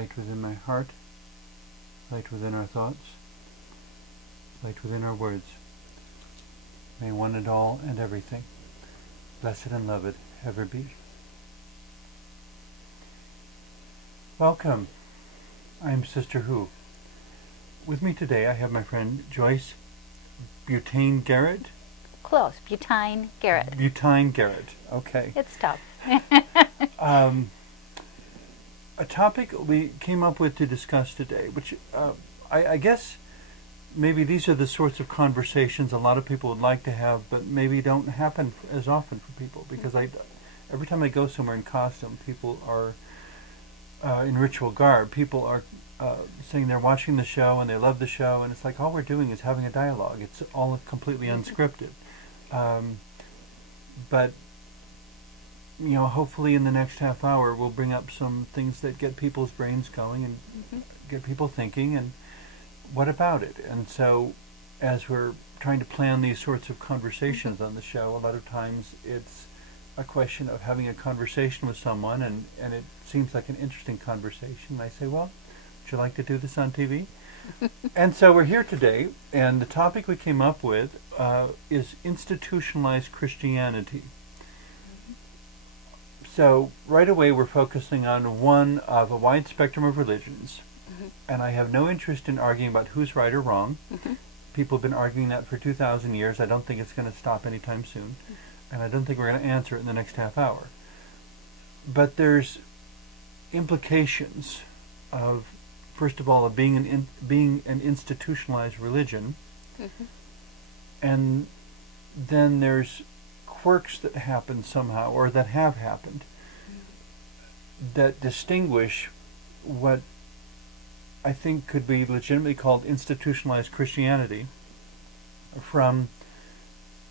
light within my heart, light within our thoughts, light within our words. May one and all and everything, blessed and loved, ever be. Welcome. I'm Sister Who. With me today I have my friend Joyce Buteyn-Garrett. Close. Buteyn-Garrett. Buteyn-Garrett. Okay. It's tough. A topic we came up with to discuss today, which I guess maybe these are the sorts of conversations a lot of people would like to have, but maybe don't happen as often for people, because every time I go somewhere in costume, people are in ritual garb. People are saying they're watching the show and they love the show, and it's like all we're doing is having a dialogue. It's all completely unscripted. But you know, hopefully in the next half hour we'll bring up some things that get people's brains going and get people thinking, and what about it? And so as we're trying to plan these sorts of conversations on the show, a lot of times it's a question of having a conversation with someone, and it seems like an interesting conversation. I say, well, would you like to do this on TV? And so we're here today, and the topic we came up with is institutionalized Christianity. So right away we're focusing on one of a wide spectrum of religions, and I have no interest in arguing about who's right or wrong. People have been arguing that for 2,000 years. I don't think it's going to stop anytime soon, and I don't think we're going to answer it in the next half hour. But there's implications of, first of all, of being an institutionalized religion, and then there's quirks that happen somehow, or that have happened, that distinguish what I think could be legitimately called institutionalized Christianity from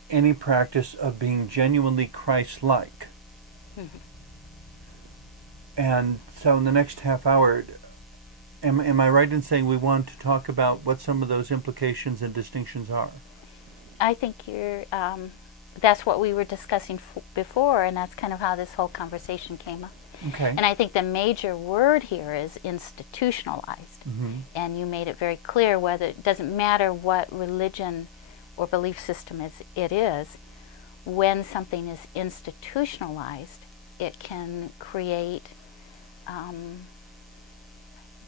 any practice of being genuinely Christ-like. And so in the next half hour, am I right in saying we want to talk about what some of those implications and distinctions are? I think that's what we were discussing before, and that's kind of how this whole conversation came up. Okay. And I think the major word here is institutionalized. And you made it very clear whether it doesn't matter what religion or belief system it is, when something is institutionalized, it can create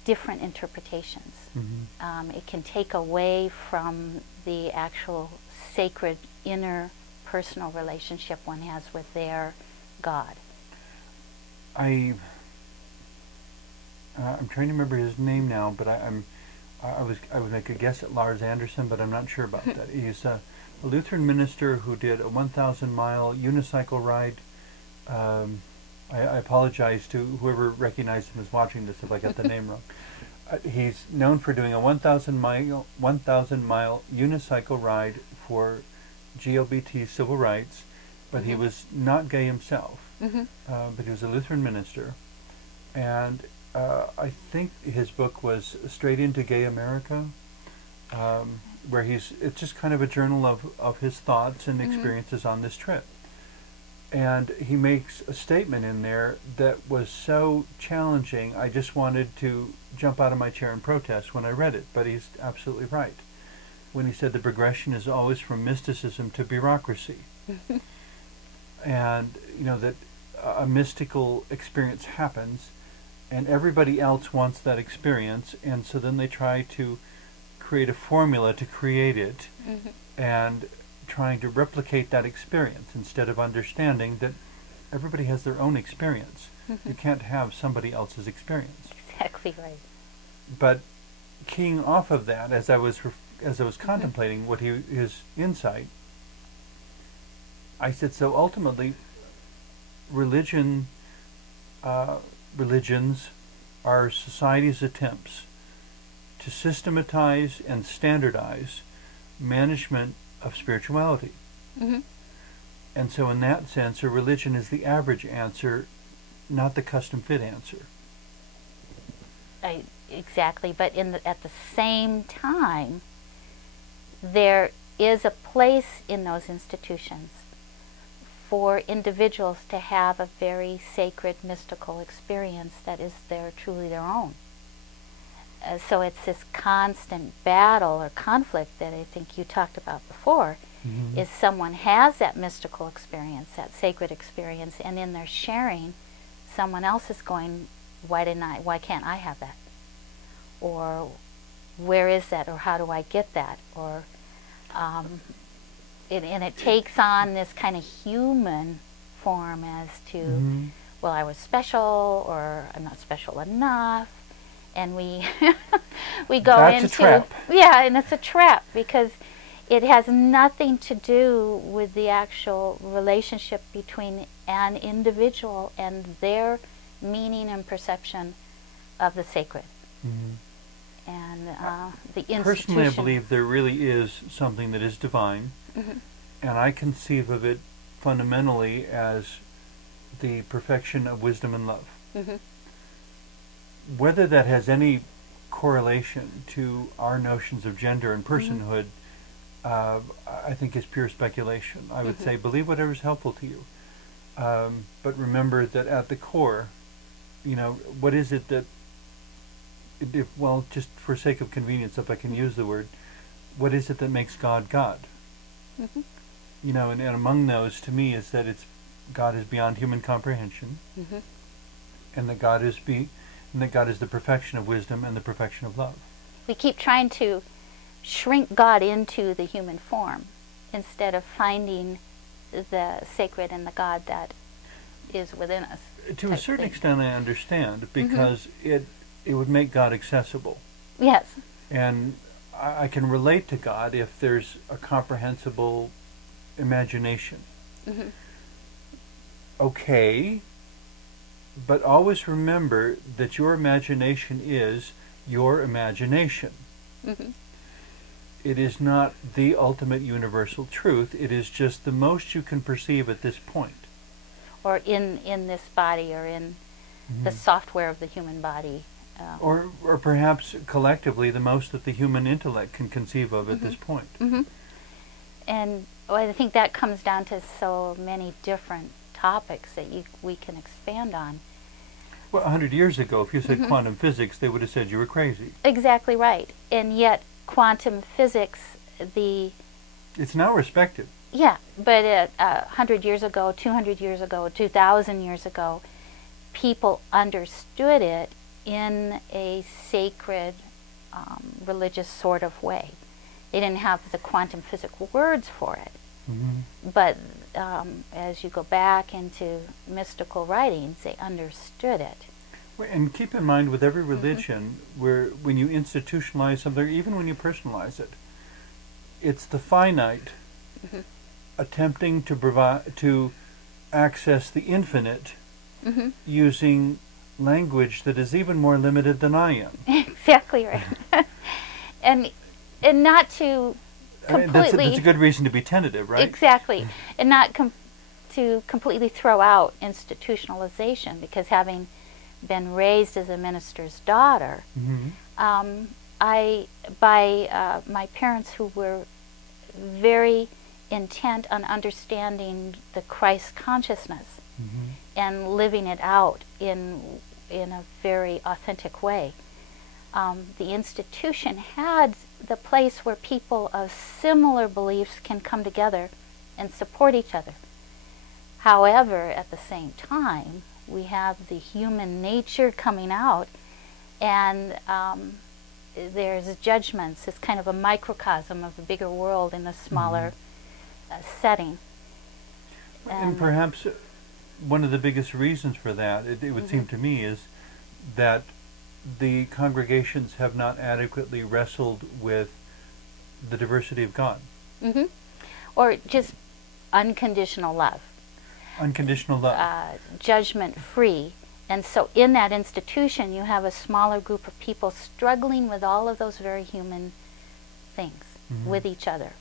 different interpretations. It can take away from the actual sacred inner personal relationship one has with their God. I'm trying to remember his name now, but I would make a guess at Lars Anderson, but I'm not sure about that. He's a Lutheran minister who did a 1,000-mile unicycle ride. I apologize to whoever recognized him as watching this if I got the name wrong. He's known for doing a 1,000-mile unicycle ride for GLBT civil rights, but he was not gay himself. But he was a Lutheran minister, and I think his book was Straight Into Gay America, where it's just kind of a journal of his thoughts and experiences on this trip. And he makes a statement in there that was so challenging, I just wanted to jump out of my chair and protest when I read it, but he's absolutely right. When he said the progression is always from mysticism to bureaucracy. And, you know, that a mystical experience happens, and everybody else wants that experience, and so then they try to create a formula to create it, and trying to replicate that experience instead of understanding that everybody has their own experience. You can't have somebody else's experience. Exactly right. But keying off of that, as I was contemplating what his insight, I said, so ultimately, religions are society's attempts to systematize and standardize management of spirituality. And so in that sense, a religion is the average answer, not the custom-fit answer. Exactly, but at the same time, there is a place in those institutions for individuals to have a very sacred, mystical experience that is truly their own. So it's this constant battle or conflict that I think you talked about before. Is someone has that mystical experience, that sacred experience, and in their sharing, someone else is going, why can't I have that? Or where is that? Or how do I get that? Or and it takes on this kind of human form as to, well, I was special, or I'm not special enough, and we we go That's into a trap. Yeah, and it's a trap because it has nothing to do with the actual relationship between an individual and their meaning and perception of the sacred. And the institution. Personally, I believe there really is something that is divine, and I conceive of it fundamentally as the perfection of wisdom and love. Whether that has any correlation to our notions of gender and personhood, I think is pure speculation. I would say believe whatever is helpful to you, but remember that at the core, what is it that, well, just for sake of convenience, if I can use the word, what is it that makes God God? And among those, to me, is that God is beyond human comprehension, and that God is the perfection of wisdom and the perfection of love. We keep trying to shrink God into the human form instead of finding the sacred and the God that is within us. To a certain extent, I understand, because it would make God accessible. Yes. And I can relate to God if there's a comprehensible imagination. Okay, but always remember that your imagination is your imagination. It is not the ultimate universal truth. It is just the most you can perceive at this point. Or in this body, or in the software of the human body. Or perhaps collectively the most that the human intellect can conceive of at this point. And I think that comes down to so many different topics that we can expand on. Well, 100 years ago, if you said quantum physics, they would have said you were crazy. Exactly right. And yet quantum physics, it's now respected. Yeah, but 100 years ago, 200 years ago, 2,000 years ago, people understood it in a sacred, religious sort of way. They didn't have the quantum physical words for it. But as you go back into mystical writings, they understood it. And keep in mind, with every religion, when you institutionalize something, or even when you personalize it, it's the finite attempting to access the infinite using language that is even more limited than I am. Exactly right. and not to completely... that's a good reason to be tentative, right? Exactly. And not to completely throw out institutionalization, because having been raised as a minister's daughter, by my parents, who were very intent on understanding the Christ consciousness and living it out in a very authentic way. The institution had the place where people of similar beliefs can come together and support each other. However, at the same time, we have the human nature coming out, and there's judgments. It's kind of a microcosm of the bigger world in a smaller setting. And perhaps one of the biggest reasons for that, it would seem to me, is that the congregations have not adequately wrestled with the diversity of God. Or just unconditional love. Unconditional love. Judgment-free. And so in that institution, you have a smaller group of people struggling with all of those very human things with each other.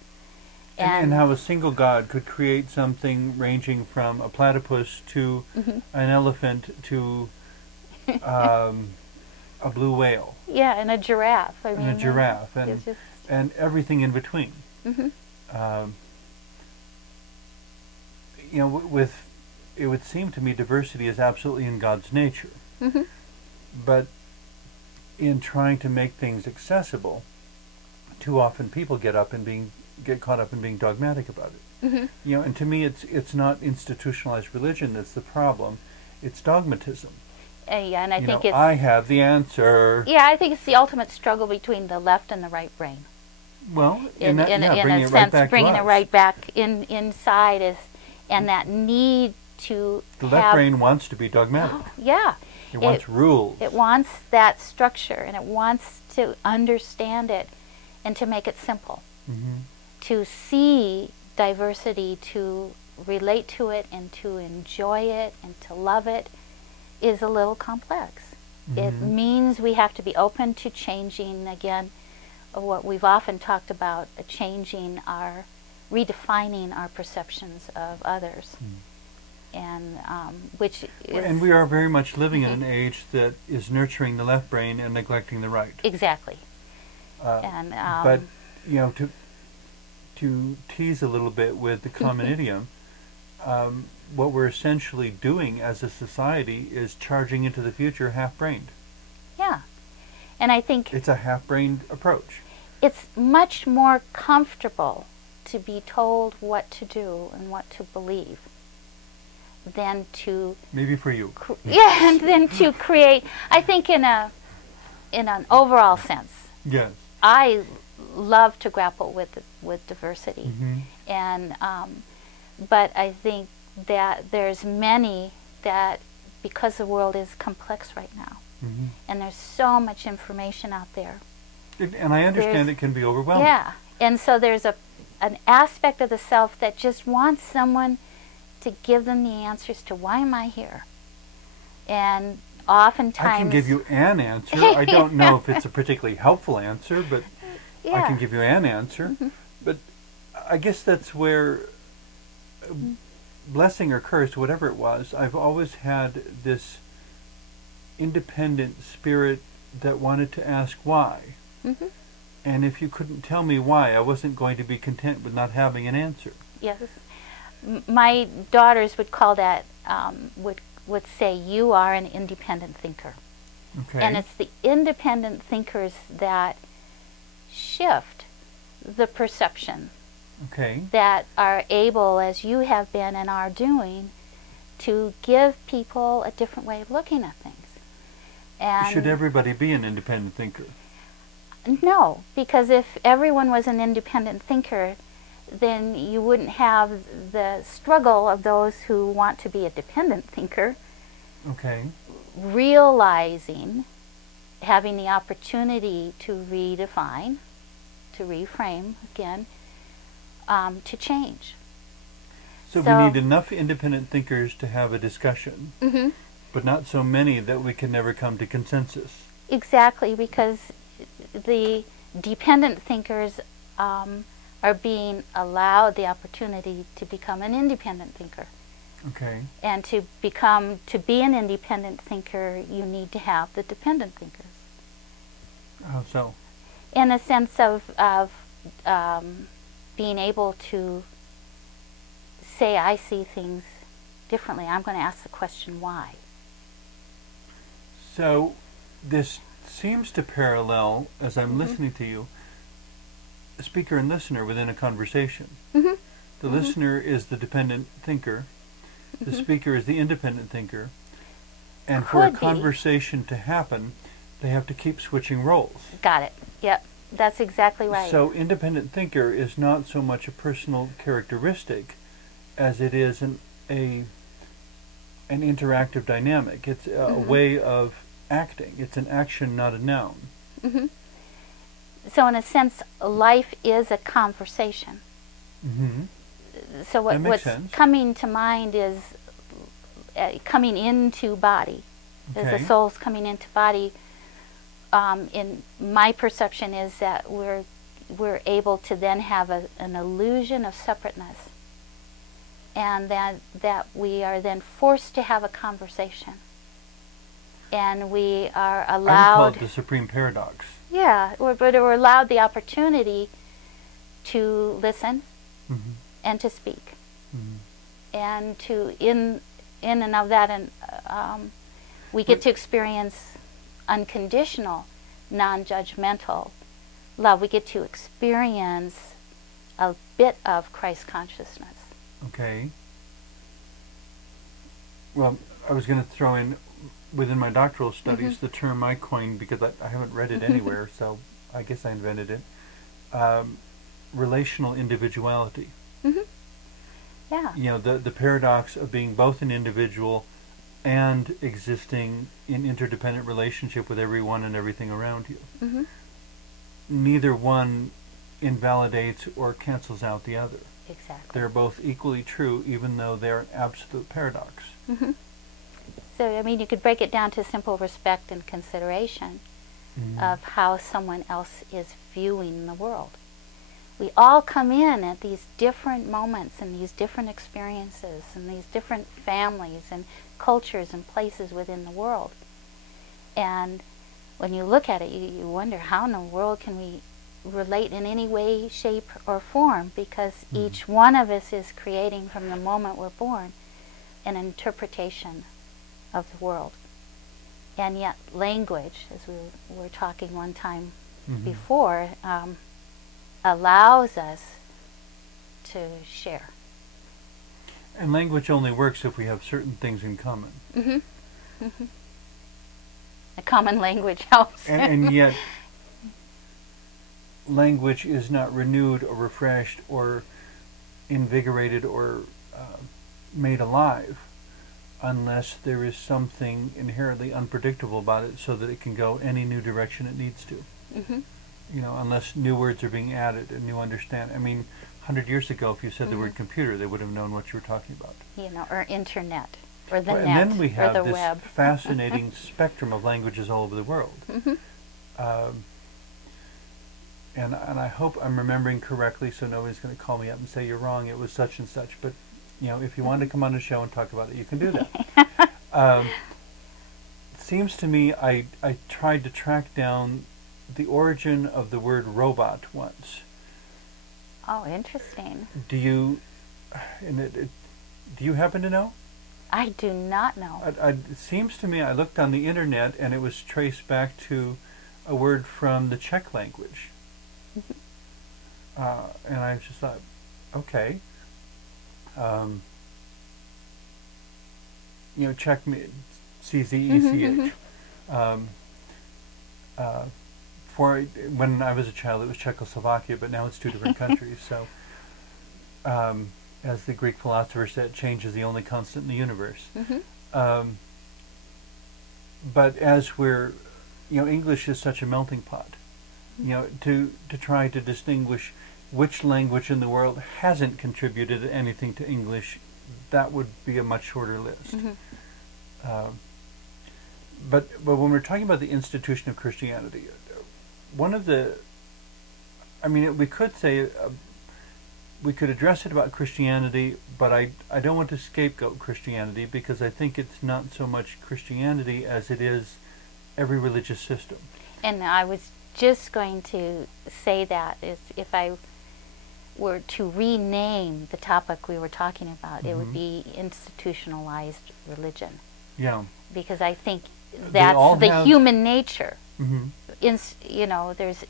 And how a single God could create something ranging from a platypus to an elephant to a blue whale. Yeah, and a giraffe. I mean, and a giraffe, and everything in between. It would seem to me diversity is absolutely in God's nature. But in trying to make things accessible, too often people get caught up in being dogmatic about it. Mm-hmm. You know, and to me, it's not institutionalized religion that's the problem; it's dogmatism. Yeah, and I think it's, I have the answer. Yeah, I think it's the ultimate struggle between the left and the right brain. Well, in a sense, bringing it right back inside is, and that need to. The left brain wants to be dogmatic. Oh, yeah. It wants rules. It wants that structure, and it wants to understand it, and to make it simple. Mm-hmm. To see diversity, to relate to it, and to enjoy it, and to love it, is a little complex. Mm-hmm. It means we have to be open to changing, again, what we've often talked about, redefining our perceptions of others. And which is... And we are very much living in an age that is nurturing the left brain and neglecting the right. Exactly. But, you know, to tease a little bit with the common idiom, what we're essentially doing as a society is charging into the future half-brained. Yeah. And I think... It's a half-brained approach. It's much more comfortable to be told what to do and what to believe than to... Maybe for you. Yeah, and then to create... I think in an overall sense. Yes. I love to grapple with diversity. Mm-hmm. And but I think that there's many that, because the world is complex right now, mm-hmm. and there's so much information out there. And I understand it can be overwhelming. Yeah, and so there's an aspect of the self that just wants someone to give them the answers to why am I here? And oftentimes... I can give you an answer. I don't know if it's a particularly helpful answer, but yeah. I can give you an answer. Mm-hmm. But I guess that's where, blessing or curse, whatever it was, I've always had this independent spirit that wanted to ask why. Mm-hmm. And if you couldn't tell me why, I wasn't going to be content with not having an answer. Yes. My daughters would call that, would say, you are an independent thinker. Okay. And it's the independent thinkers that shift the perception. Okay. That are able, as you have been and are doing, to give people a different way of looking at things. And should everybody be an independent thinker? No, because if everyone was an independent thinker, then you wouldn't have the struggle of those who want to be a dependent thinker. Okay. Realizing, having the opportunity to redefine, to reframe again, to change. So we need enough independent thinkers to have a discussion, mm-hmm. but not so many that we can never come to consensus. Exactly, because the dependent thinkers are being allowed the opportunity to become an independent thinker. Okay. And to be an independent thinker, you need to have the dependent thinkers. How so? In a sense of being able to say, I see things differently. I'm going to ask the question, why? So this seems to parallel, as I'm mm-hmm. listening to you, a speaker and listener within a conversation. Mm-hmm. The mm-hmm. listener is the dependent thinker. The mm-hmm. speaker is the independent thinker. And for a conversation to happen, they have to keep switching roles. Got it. Yep. That's exactly right. So independent thinker is not so much a personal characteristic as it is an interactive dynamic. It's a mm-hmm. way of acting. It's an action, not a noun. Mm-hmm. So in a sense, life is a conversation. Mm-hmm. So what's sense. Coming to mind is coming into body. Okay. As the soul's coming into body, in my perception is that we're able to then have an illusion of separateness, and that we are then forced to have a conversation, and we are allowed. I would call it the supreme paradox. Yeah, but we're allowed the opportunity to listen mm-hmm. and to speak, mm-hmm. and to in and of that, and we get to experience unconditional non-judgmental love. We get to experience a bit of Christ consciousness. Okay. Well, I was going to throw in, within my doctoral studies, the term I coined, because I haven't read it anywhere, so I guess I invented it, relational individuality. Yeah. You know, the paradox of being both an individual and existing in interdependent relationship with everyone and everything around you. Neither one invalidates or cancels out the other. Exactly. They're both equally true, even though they're an absolute paradox. So, I mean, you could break it down to simple respect and consideration of how someone else is viewing the world. We all come in at these different moments and these different experiences and these different families and cultures and places within the world. And when you look at it, you wonder, how in the world can we relate in any way, shape, or form? Because each one of us is creating, from the moment we're born, an interpretation of the world. And yet language, as we were talking one time before, allows us to share. And language only works if we have certain things in common. A common language helps. And yet, language is not renewed or refreshed or invigorated or made alive unless there is something inherently unpredictable about it, so that it can go any new direction it needs to. You know, unless new words are being added and new understand. I mean, 100 years ago, if you said the word computer, they would have known what you were talking about. You know, or internet, or the Right, net, and then we have or the this web. fascinating spectrum of languages all over the world. And I hope I'm remembering correctly, so nobody's going to call me up and say you're wrong, it was such and such. But, you know, if you want to come on the show and talk about it, you can do that. It seems to me I tried to track down the origin of the word robot once. Oh, interesting. Do you happen to know? I do not know. It seems to me, I looked on the internet and it was traced back to a word from the Czech language. And I just thought, okay. You know, Czech, C-Z-E-C-H. When I was a child, it was Czechoslovakia, but now it's two different countries. So, as the Greek philosopher said, change is the only constant in the universe. But as we're, you know, English is such a melting pot. You know, to try to distinguish which language in the world hasn't contributed anything to English, that would be a much shorter list. But when we're talking about the institution of Christianity, one of the, I mean, we could say, we could address it about Christianity, but I don't want to scapegoat Christianity, because I think it's not so much Christianity as it is every religious system. And I was just going to say that if I were to rename the topic we were talking about, it would be institutionalized religion. Yeah. Because I think that's the human nature. You know, there's...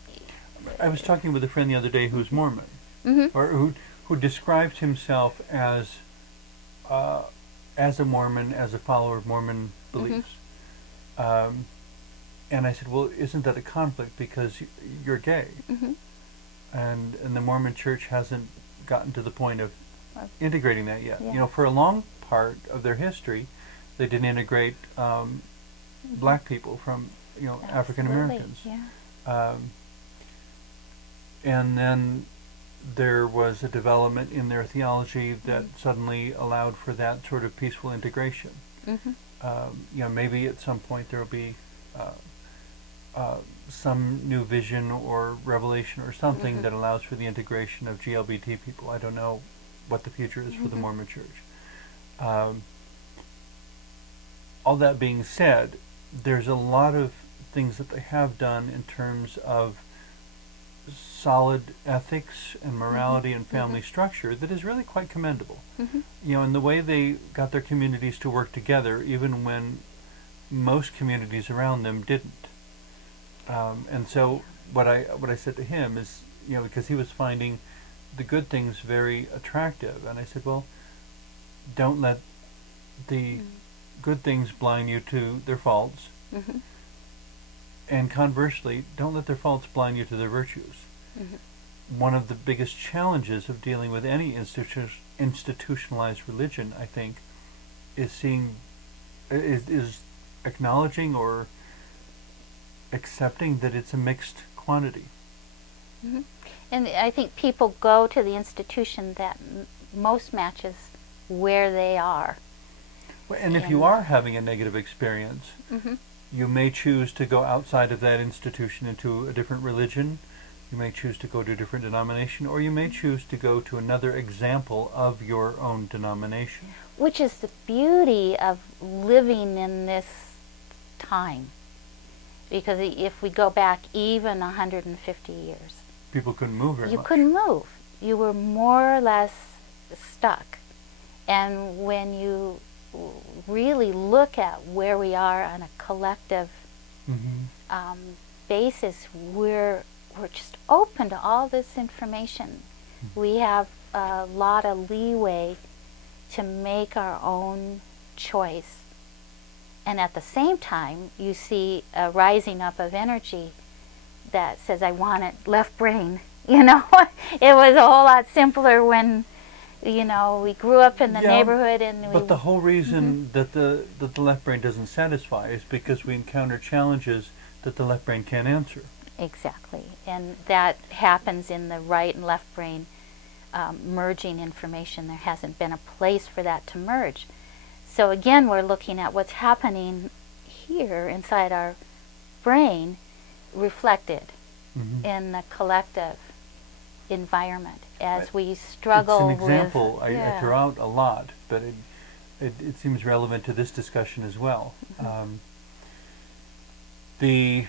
I was talking with a friend the other day who's Mormon, or who described himself as a Mormon, as a follower of Mormon beliefs. And I said, well, isn't that a conflict, because you're gay? And the Mormon Church hasn't gotten to the point of integrating that yet. You know, for a long part of their history, they didn't integrate black people from, you know, African Americans. And then there was a development in their theology that suddenly allowed for that sort of peaceful integration. You know, maybe at some point there will be some new vision or revelation or something that allows for the integration of GLBT people. I don't know what the future is for the Mormon Church. All that being said, there's a lot of things that they have done in terms of solid ethics and morality and family structure that is really quite commendable. You know, and the way they got their communities to work together, even when most communities around them didn't. And so what I said to him is, because he was finding the good things very attractive, and I said, well, don't let the good things blind you to their faults, and conversely, don't let their faults blind you to their virtues. One of the biggest challenges of dealing with any institutionalized religion, I think, is acknowledging or accepting that it's a mixed quantity. And I think people go to the institution that most matches where they are. And if you are having a negative experience, you may choose to go outside of that institution into a different religion. You may choose to go to a different denomination, or you may choose to go to another example of your own denomination. Which is the beauty of living in this time. Because if we go back even 150 years, people couldn't move very much. You couldn't move. You were more or less stuck. And when you really look at where we are on a collective basis, we're just open to all this information. We have a lot of leeway to make our own choice. And at the same time, you see a rising up of energy that says, I want it left brain. It was a whole lot simpler when, we grew up in the neighborhood and But the whole reason that the left brain doesn't satisfy is because we encounter challenges that the left brain can't answer. Exactly. And that happens in the right and left brain merging information. There hasn't been a place for that to merge. So again, we're looking at what's happening here inside our brain reflected in the collective environment as we struggle with... It's an example I throw out a lot, but it seems relevant to this discussion as well. The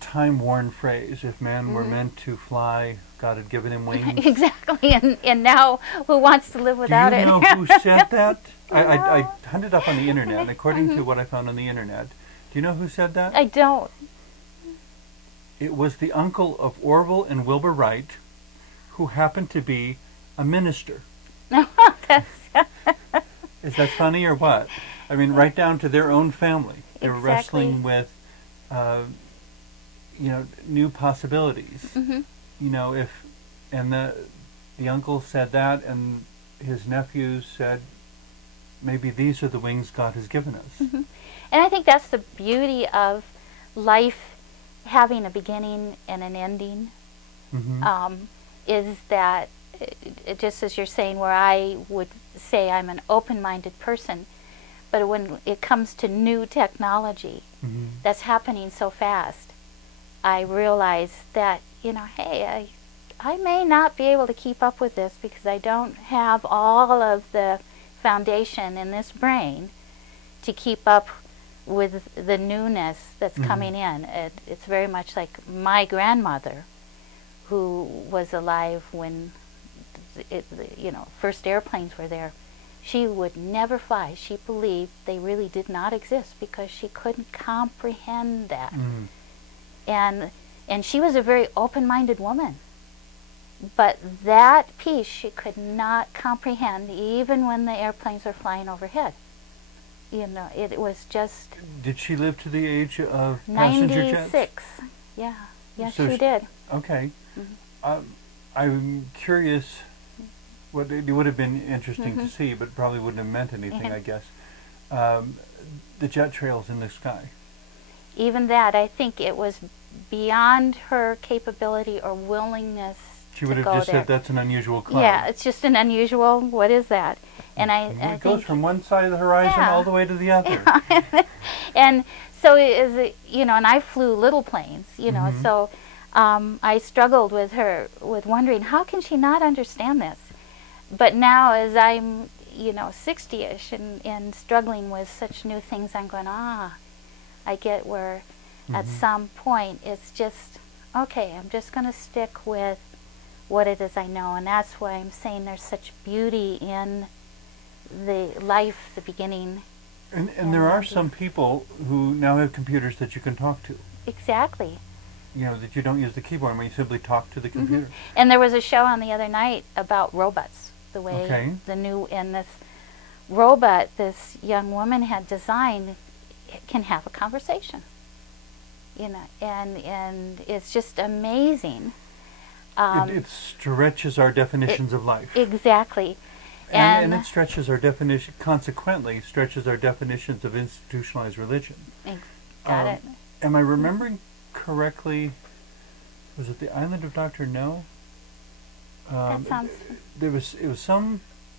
time-worn phrase, if man were meant to fly, God had given him wings. Exactly, and now who wants to live without it? Do you know who said that? I hunted up on the internet, and according to what I found on the internet, do you know who said that? I don't. It was the uncle of Orville and Wilbur Wright, who happened to be a minister. Is that funny or what? I mean, right down to their own family. They were wrestling with, new possibilities. And the uncle said that, and his nephews said, maybe these are the wings God has given us. And I think that's the beauty of life having a beginning and an ending, is that, just as you're saying, where I would say I'm an open-minded person, but when it comes to new technology that's happening so fast, I realize that, hey, I may not be able to keep up with this because I don't have all of the foundation in this brain to keep up with the newness that's coming in. It's very much like my grandmother, who was alive when first airplanes were there. She would never fly. She believed they really did not exist because she couldn't comprehend that. And she was a very open-minded woman. But that piece she could not comprehend even when the airplanes were flying overhead. It was just... Did she live to the age of passenger jets? 96. Yeah. Yes, So she did. Okay. I'm curious, it would have been interesting to see, but probably wouldn't have meant anything, I guess. The jet trails in the sky. Even that, I think it was beyond her capability or willingness. She would have just said that's an unusual cloud. Yeah, it's just an unusual, what is that? And I it goes from one side of the horizon all the way to the other. And so and I flew little planes, so I struggled with her, with wondering, how can she not understand this? But now as I'm, 60-ish and struggling with such new things, I'm going, I get where at some point it's just, okay, I'm just going to stick with what it is I know. And that's why I'm saying there's such beauty in the life, the beginning. And there are some people who now have computers that you can talk to. Exactly. You know, that you don't use the keyboard when you simply talk to the computer. And there was a show on the other night about robots, the way Okay. and this robot this young woman had designed can have a conversation. You know, and it's just amazing. It stretches our definitions of life. Exactly. And it stretches our definition, consequently, stretches our definitions of institutionalized religion. Got it. Am I remembering correctly? Was it the Island of Dr. No? That sounds... It was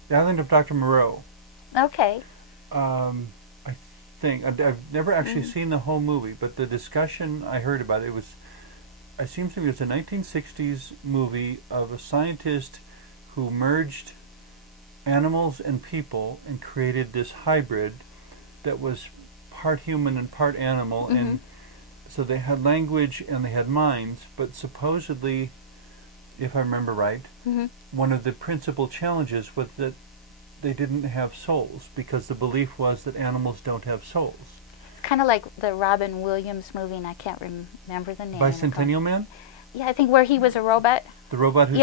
the Island of Dr. Moreau. Okay. I think. I've never actually seen the whole movie, but the discussion I heard about it seems to me it was a 1960s movie of a scientist who merged animals and people and created this hybrid that was part human and part animal, and so they had language and they had minds, but supposedly, if I remember right, one of the principal challenges was that they didn't have souls, because the belief was that animals don't have souls. It's kind of like the Robin Williams movie, and I can't remember the name. Bicentennial Man? Yeah, I think where he was a robot. The robot who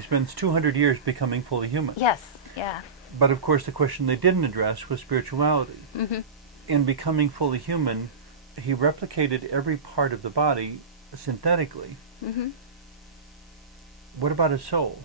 spends 200 years becoming fully human. Yes, yeah. But of course the question they didn't address was spirituality. In becoming fully human, he replicated every part of the body synthetically. What about his soul?